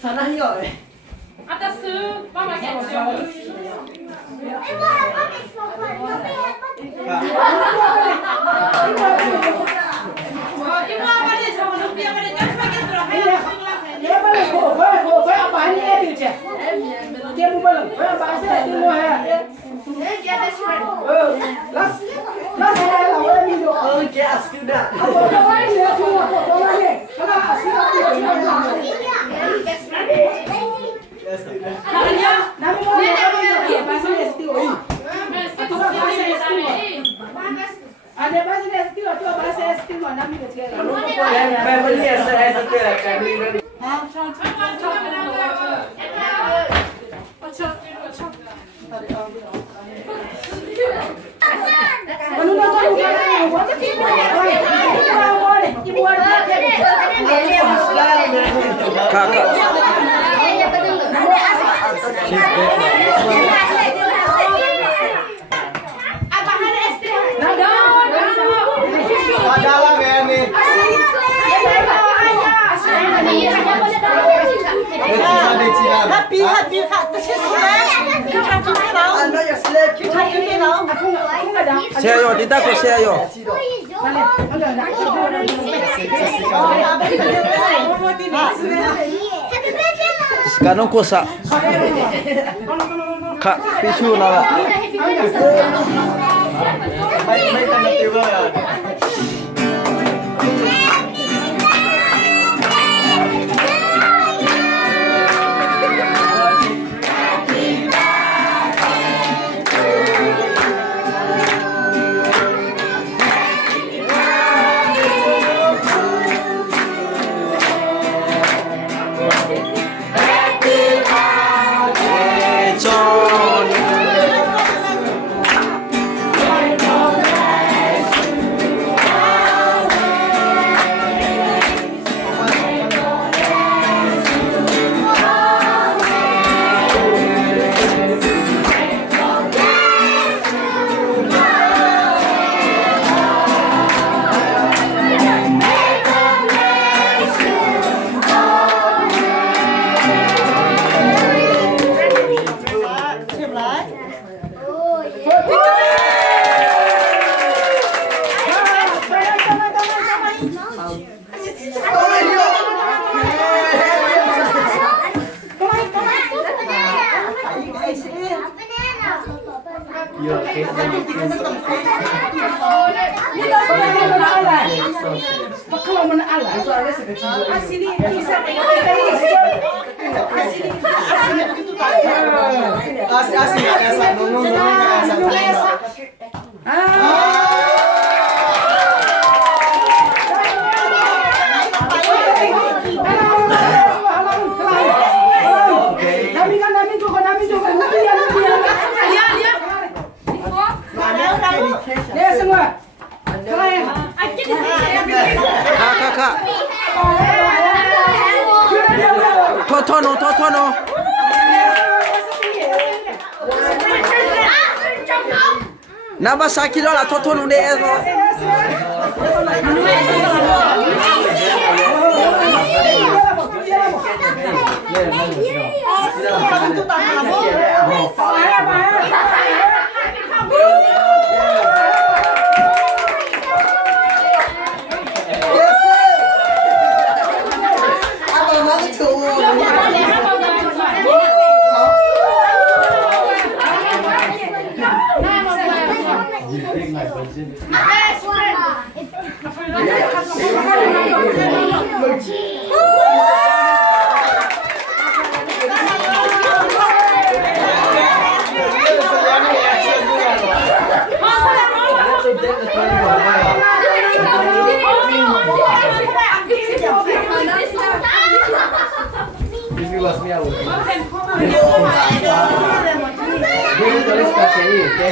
사랑이요. 아따 쓱 마마 겠죠. 이거 빨리 저거 눈빛 빨리 깜빡이들어 하야. Dia balik ko, kau apa ni dia je? Dia pun balik. Kau apa sih dia mau ya? Las lah orang ni tu. Oke, sudah. Apa kau ni dia tu? Kau ni. Kalau asli 아니야. Nama mau dia pasal STO. Ada pasal STO tu pasal STO nama dia cakap. Family saya sudah family. Ano na to? Ibu ada. Kakak. Adalah ini. Happy Kak. Ano ya slap? Share yo, tita ko share yo. Sekarang ko sa Kak pisu na. May tanggap diba yan? Kalau mana Allah, itu ada sekecil. Asli bisa Asli ya sa nung Dia semua. Kakak. Totono. Nama sakit lah totono deh. Dia tulis KPI, dia